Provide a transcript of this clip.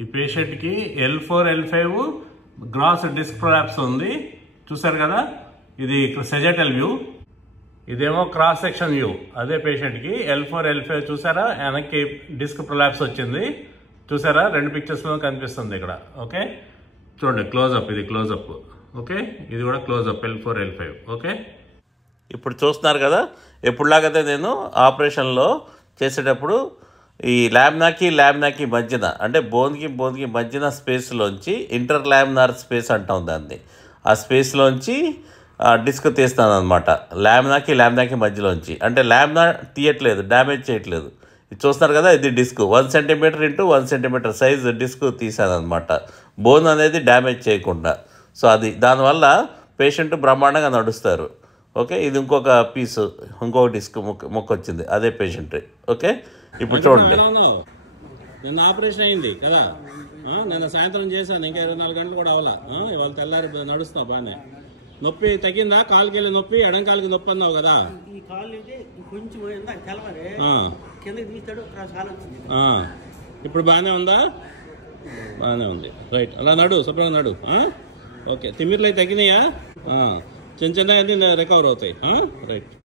ఈ పేషెంట్కి L4 L5 gross disc prolapse ఉంది, చూసారు కదా. ఇది సెజటల్ వ్యూ, ఇదేమో క్రాస్ సెక్షన్ వ్యూ. అదే పేషెంట్కి L4 L5 చూసారా, వెనక్కి డిస్క్ ప్రొలాప్స్ వచ్చింది, చూసారా, 2 పిక్చర్స్లో కనిపిస్తుంది ఇక్కడ. ఓకే, చూడండి క్లోజప్, ఇది క్లోజప్. ఓకే, ఇది కూడా క్లోజప్ L4 L5. ఓకే, ఇప్పుడు చూస్తున్నారు కదా. ఎప్పుడులాగైతే నేను ఆపరేషన్లో చేసేటప్పుడు ఈ ల్యామినాకి మధ్యన, అంటే బోన్కి మధ్యన స్పేస్లోంచి ఇంటర్ ల్యామినార్ స్పేస్ అంటాం దాన్ని, ఆ స్పేస్లోంచి డిస్క్ తీస్తాను అనమాట. ల్యామినాకి మధ్యలోంచి, అంటే లామినా తీయట్లేదు, డ్యామేజ్ చేయట్లేదు. ఇది చూస్తున్నారు కదా, ఇది disk 1 centimetre into 1 centimetre size disk తీసాను అనమాట, బోన్ అనేది డ్యామేజ్ చేయకుండా. సో అది దానివల్ల పేషెంట్ బ్రహ్మాండంగా నడుస్తారు. ఓకే, ఇది ఇంకొక పీసు, ఇంకొక డిస్క్ మొక్క వచ్చింది, అదే పేషెంట్. ఓకే, ఇప్పుడు చూడండి. నిన్న ఆపరేషన్ అయింది కదా, నిన్న సాయంత్రం చేశాను, ఇంకా 24 గంటలు కూడా అవ్వాలా. ఇవాళ తెల్లారి నడుస్తున్నావు బాగానే. నొప్పి తగ్గిందా? కాలుకి వెళ్ళి నొప్పి, ఎడం కాలుకి నొప్పి అన్నావు కదా. ఇప్పుడు బాగానే ఉందా? బాగానే ఉంది. రైట్, అలా నడు, శుభ్రంగా నడు. ఓకే, తిమ్మిర్లు అయితే తగ్గినాయా? చిన్న చిన్న రికవర్ అవుతాయి. రైట్.